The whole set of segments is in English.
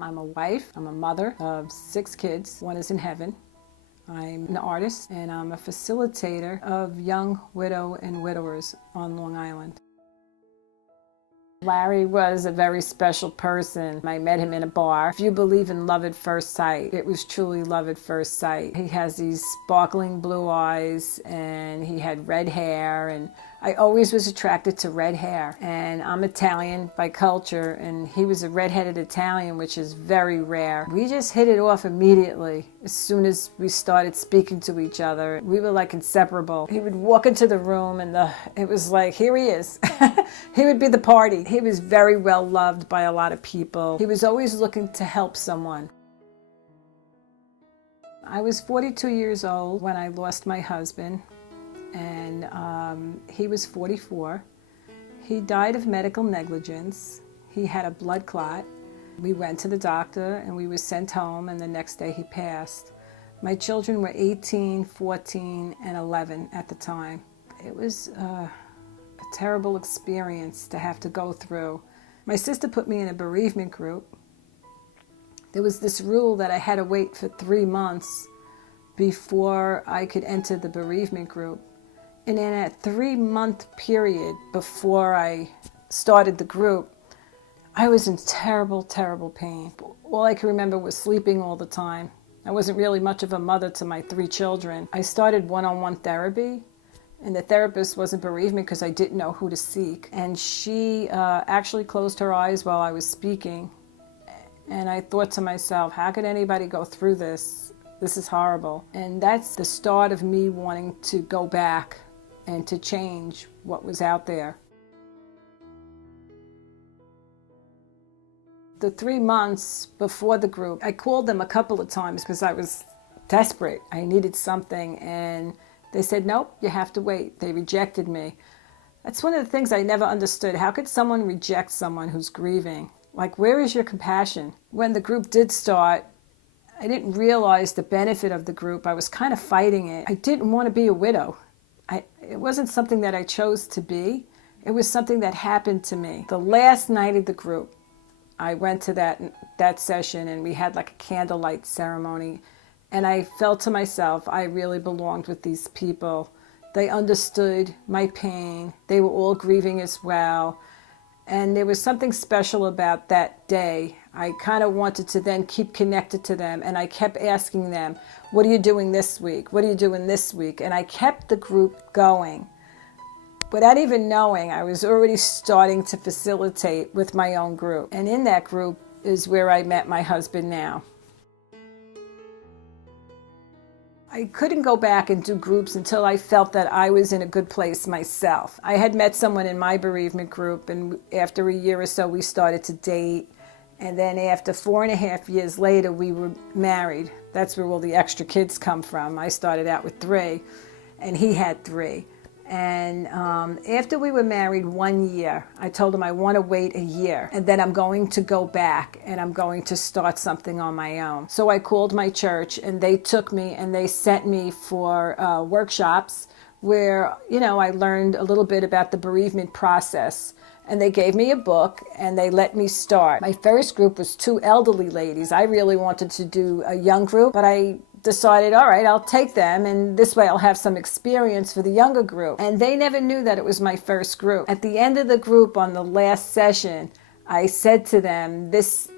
I'm a wife, I'm a mother of 6 kids. One is in heaven. I'm an artist, and I'm a facilitator of young widow and widowers on Long Island. Larry was a very special person. I met him in a bar. If you believe in love at first sight, it was truly love at first sight. He has these sparkling blue eyes, and he had red hair, and I always was attracted to red hair. And I'm Italian by culture, and he was a redheaded Italian, which is very rare. We just hit it off immediately. As soon as we started speaking to each other, we were like inseparable. He would walk into the room, and it was like, here he is. He would be the party. He was very well loved by a lot of people. He was always looking to help someone. I was 42 years old when I lost my husband, and he was 44. He died of medical negligence. He had a blood clot. We went to the doctor and we were sent home, and the next day he passed. My children were 18, 14, and 11 at the time. It was a terrible experience to have to go through. My sister put me in a bereavement group. There was this rule that I had to wait for 3 months before I could enter the bereavement group. And in a 3-month period before I started the group, I was in terrible, terrible pain. All I can remember was sleeping all the time. I wasn't really much of a mother to my 3 children. I started one-on-one therapy, and the therapist wasn't bereavement because I didn't know who to seek. And she actually closed her eyes while I was speaking. And I thought to myself, how could anybody go through this? This is horrible. And that's the start of me wanting to go back and to change what was out there. The 3 months before the group, I called them a couple of times because I was desperate. I needed something, and they said, nope, you have to wait. They rejected me. That's one of the things I never understood. How could someone reject someone who's grieving? Like, where is your compassion? When the group did start, I didn't realize the benefit of the group. I was kind of fighting it. I didn't want to be a widow. It wasn't something that I chose to be. It was something that happened to me. The last night of the group, I went to that session, and we had like a candlelight ceremony. And I felt to myself, I really belonged with these people. They understood my pain. They were all grieving as well. And there was something special about that day. I kind of wanted to then keep connected to them. And I kept asking them, what are you doing this week? What are you doing this week? And I kept the group going. Without even knowing, I was already starting to facilitate with my own group. And in that group is where I met my husband now. I couldn't go back and do groups until I felt that I was in a good place myself. I had met someone in my bereavement group, and after a year or so we started to date. And then after 4.5 years later, we were married. That's where all the extra kids come from. I started out with 3, and he had 3. And after we were married 1 year, I told him I want to wait a year, and then I'm going to go back and I'm going to start something on my own. So I called my church, and they took me and they sent me for workshops where, I learned a little bit about the bereavement process. And they gave me a book, and they let me start. My first group was 2 elderly ladies. I really wanted to do a young group, but I decided, all right, I'll take them, and this way I'll have some experience for the younger group. And they never knew that it was my first group. At the end of the group, on the last session, I said to them, this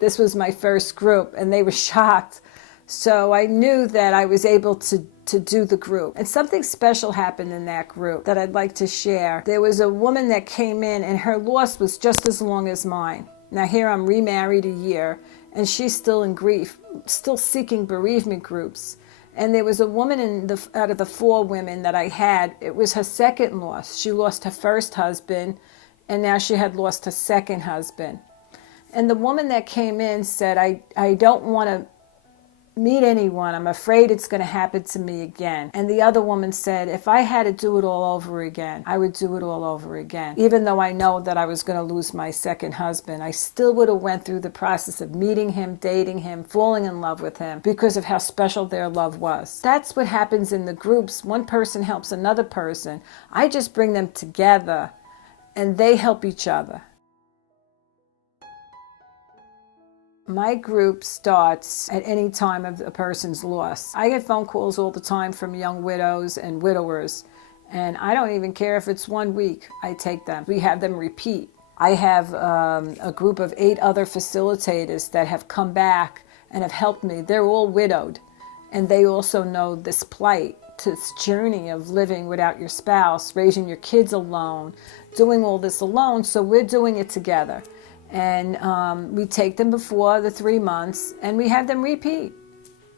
was my first group, and they were shocked. So I knew that I was able to do the group. And something special happened in that group that I'd like to share. There was a woman that came in, and her loss was just as long as mine. Now here I'm remarried a year, and she's still in grief, still seeking bereavement groups. And there was a woman out of the 4 women that I had, it was her second loss. She lost her first husband, and now she had lost her second husband. And the woman that came in said, I don't want to meet anyone. I'm afraid it's going to happen to me again. And the other woman said, if I had to do it all over again, I would do it all over again. Even though I know that I was going to lose my second husband, I still would have went through the process of meeting him, dating him, falling in love with him because of how special their love was. That's what happens in the groups. One person helps another person. I just bring them together, and they help each other. My group starts at any time of a person's loss. I get phone calls all the time from young widows and widowers, and I don't even care if it's 1 week. I take them. We have them repeat. I have a group of 8 other facilitators that have come back and have helped me. They're all widowed, and they also know this plight, this journey of living without your spouse, raising your kids alone, doing all this alone. So we're doing it together. And we take them before the 3 months and we have them repeat.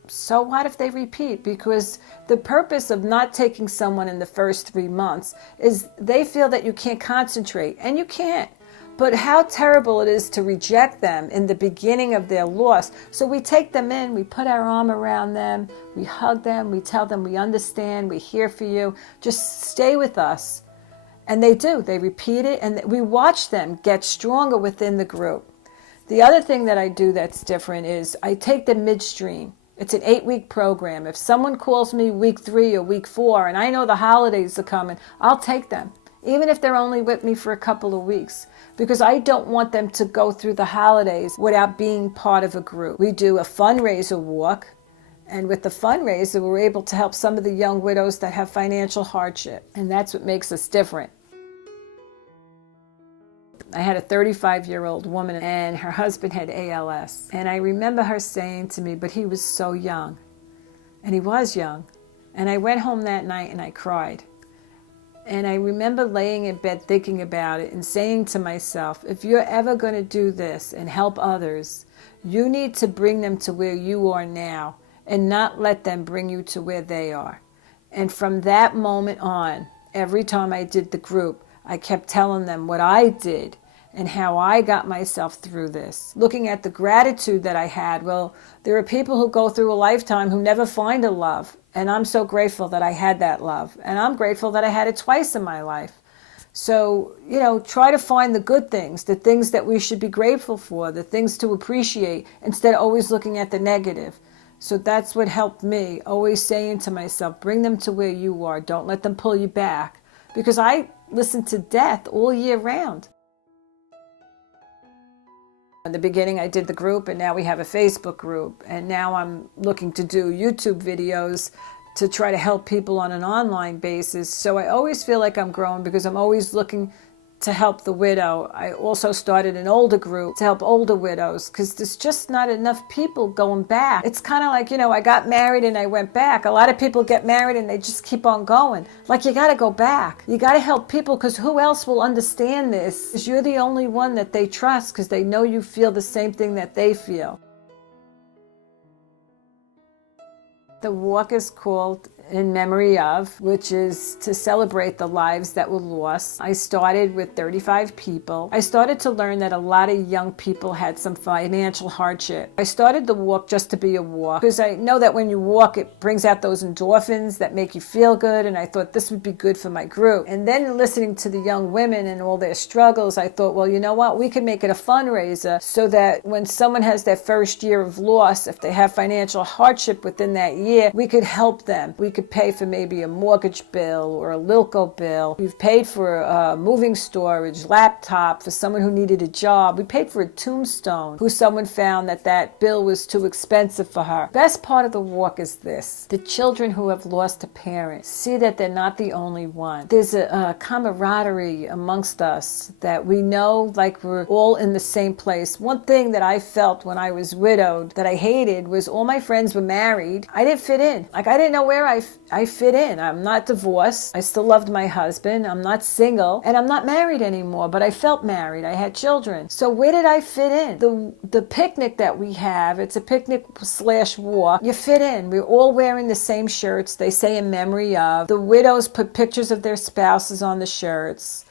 So what if they repeat? Because the purpose of not taking someone in the first 3 months is they feel that you can't concentrate, and you can't. But how terrible it is to reject them in the beginning of their loss. So we take them in, we put our arm around them, we hug them, we tell them we understand, we're here for you, just stay with us. And they do, they repeat it, and we watch them get stronger within the group. The other thing that I do that's different is I take them midstream. It's an 8-week program. If someone calls me week 3 or week 4, and I know the holidays are coming, I'll take them, even if they're only with me for a couple of weeks, because I don't want them to go through the holidays without being part of a group. We do a fundraiser walk. And with the fundraiser, we're able to help some of the young widows that have financial hardship. And that's what makes us different. I had a 35-year-old woman, and her husband had ALS. And I remember her saying to me, but he was so young. And he was young. And I went home that night and I cried. And I remember laying in bed thinking about it and saying to myself, if you're ever going to do this and help others, you need to bring them to where you are now, and not let them bring you to where they are. And from that moment on, every time I did the group, I kept telling them what I did and how I got myself through this. Looking at the gratitude that I had, well, there are people who go through a lifetime who never find a love. And I'm so grateful that I had that love. And I'm grateful that I had it twice in my life. So, try to find the good things, the things that we should be grateful for, the things to appreciate, instead of always looking at the negative. So that's what helped me, always saying to myself, bring them to where you are. Don't let them pull you back. Because I listened to death all year round. In the beginning, I did the group, and now we have a Facebook group. And now I'm looking to do YouTube videos to try to help people on an online basis. So I always feel like I'm growing because I'm always looking to help the widow. I also started an older group to help older widows because there's just not enough people going back. It's kind of like, I got married and I went back. A lot of people get married and they just keep on going. Like, you got to go back. You got to help people, because who else will understand this? Because you're the only one that they trust, because they know you feel the same thing that they feel. The walk is called In Memory Of, which is to celebrate the lives that were lost. I started with 35 people. I started to learn that a lot of young people had some financial hardship. I started the walk just to be a walk, because I know that when you walk, it brings out those endorphins that make you feel good, and I thought this would be good for my group. And then listening to the young women and all their struggles, I thought, well, you know what? We can make it a fundraiser so that when someone has their first year of loss, if they have financial hardship within that year, we could help them. We could pay for maybe a mortgage bill or a Lilco bill. We've paid for moving storage, laptop for someone who needed a job. We paid for a tombstone who someone found that bill was too expensive for her. Best part of the walk is this: the children who have lost a parent see that they're not the only one. There's a camaraderie amongst us that we know like we're all in the same place. One thing that I felt when I was widowed that I hated was all my friends were married. I didn't fit in. Like, I didn't know where I fit in. I'm not divorced. I still loved my husband. I'm not single, and I'm not married anymore, but I felt married. I had children. So where did I fit in? The picnic that we have, it's a picnic/walk. You fit in. We're all wearing the same shirts. They say In Memory Of. The widows put pictures of their spouses on the shirts.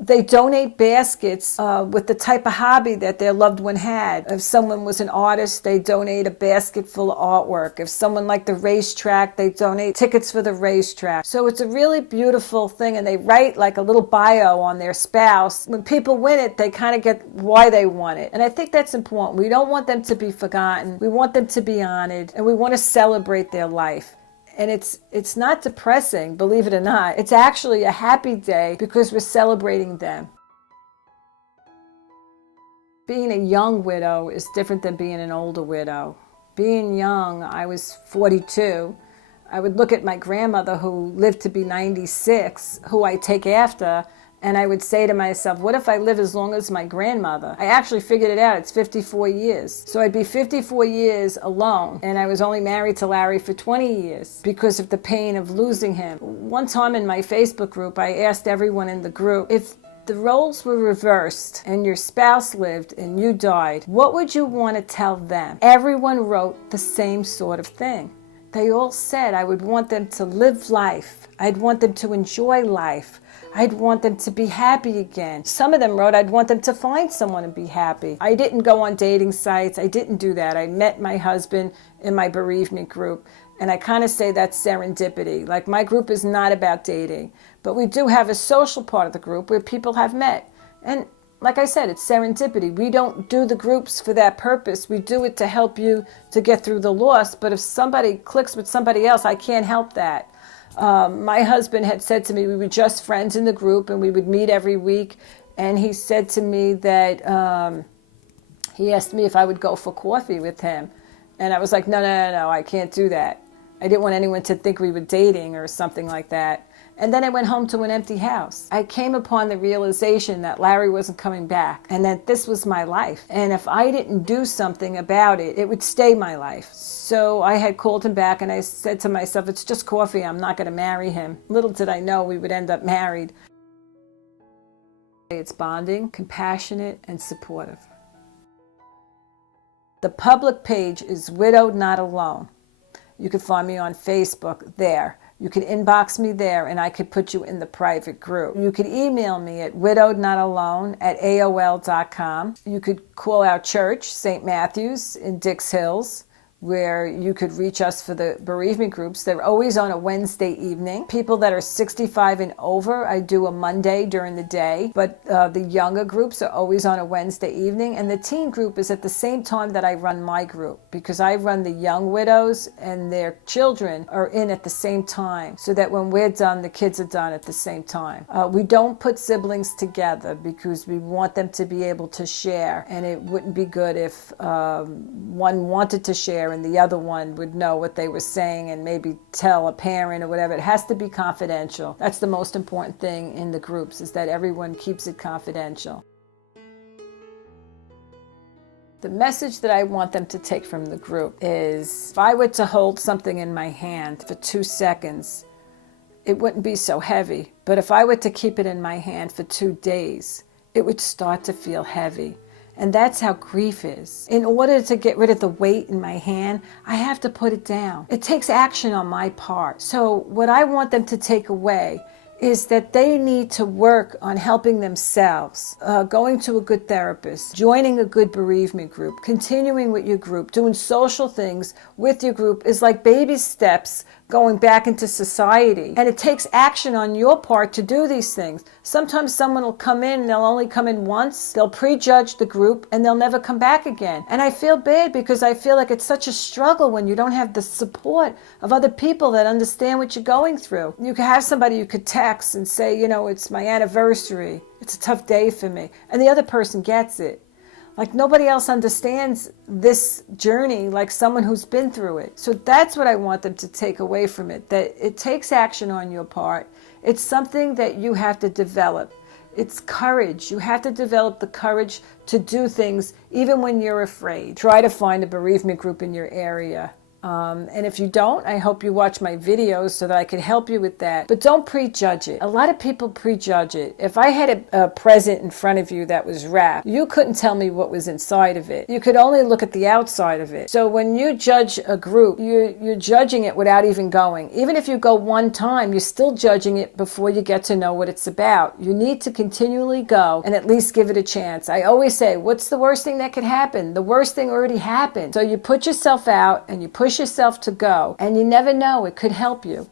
They donate baskets with the type of hobby that their loved one had. If someone was an artist, they donate a basket full of artwork. If someone liked the racetrack, they donate tickets for the racetrack. So it's a really beautiful thing, and they write like a little bio on their spouse. When people win it, they kind of get why they won it. And I think that's important. We don't want them to be forgotten. We want them to be honored, and we want to celebrate their life. And it's not depressing, believe it or not. It's actually a happy day because we're celebrating them. Being a young widow is different than being an older widow. Being young, I was 42. I would look at my grandmother who lived to be 96, who I take after, and I would say to myself, what if I live as long as my grandmother? I actually figured it out. It's 54 years. So I'd be 54 years alone, and I was only married to Larry for 20 years because of the pain of losing him. One time in my Facebook group, I asked everyone in the group, if the roles were reversed and your spouse lived and you died, what would you want to tell them? Everyone wrote the same sort of thing. They all said, I would want them to live life. I'd want them to enjoy life. I'd want them to be happy again. Some of them wrote, I'd want them to find someone and be happy. I didn't go on dating sites. I didn't do that. I met my husband in my bereavement group. And I kind of say that's serendipity. Like, my group is not about dating, but we do have a social part of the group where people have met. And like I said, it's serendipity. We don't do the groups for that purpose. We do it to help you to get through the loss. But if somebody clicks with somebody else, I can't help that. My husband had said to me, we were just friends in the group and we would meet every week. And he said to me that he asked me if I would go for coffee with him. And I was like, no, I can't do that. I didn't want anyone to think we were dating or something like that. And then I went home to an empty house. I came upon the realization that Larry wasn't coming back and that this was my life. And if I didn't do something about it, it would stay my life. So I had called him back and I said to myself, it's just coffee. I'm not going to marry him. Little did I know we would end up married. It's bonding, compassionate, and supportive. The public page is Widowed Not Alone. You can find me on Facebook there. You can inbox me there and I could put you in the private group. You could email me at widowednotalone@aol.com. You could call our church, St. Matthew's in Dix Hills, where you could reach us for the bereavement groups. They're always on a Wednesday evening. People that are 65 and over, I do a Monday during the day, but the younger groups are always on a Wednesday evening, and the teen group is at the same time that I run my group, because I run the young widows and their children are in at the same time, so that when we're done, the kids are done at the same time. We don't put siblings together because we want them to be able to share, and it wouldn't be good if one wanted to share and the other one would know what they were saying and maybe tell a parent or whatever. It has to be confidential. That's the most important thing in the groups, is that everyone keeps it confidential. The message that I want them to take from the group is, if I were to hold something in my hand for 2 seconds, it wouldn't be so heavy. But if I were to keep it in my hand for 2 days, it would start to feel heavy. And that's how grief is. In order to get rid of the weight in my hand, I have to put it down. It takes action on my part. So what I want them to take away is that they need to work on helping themselves, going to a good therapist, joining a good bereavement group, continuing with your group, doing social things with your group is like baby steps going back into society. And it takes action on your part to do these things. Sometimes someone will come in and they'll only come in once, they'll prejudge the group, and they'll never come back again. And I feel bad because I feel like it's such a struggle when you don't have the support of other people that understand what you're going through. You could have somebody you could text and say, you know, it's my anniversary, it's a tough day for me, and the other person gets it. Like, nobody else understands this journey like someone who's been through it. So that's what I want them to take away from it, that it takes action on your part. It's something that you have to develop. It's courage. You have to develop the courage to do things even when you're afraid. Try to find a bereavement group in your area. And if you don't, I hope you watch my videos so that I can help you with that. But don't prejudge it. A lot of people prejudge it. If I had a present in front of you that was wrapped, you couldn't tell me what was inside of it. You could only look at the outside of it. So when you judge a group, you're judging it without even going. Even if you go one time, you're still judging it before you get to know what it's about. You need to continually go and at least give it a chance. I always say, what's the worst thing that could happen? The worst thing already happened. So you put yourself out and you push yourself to go, and you never know, it could help you.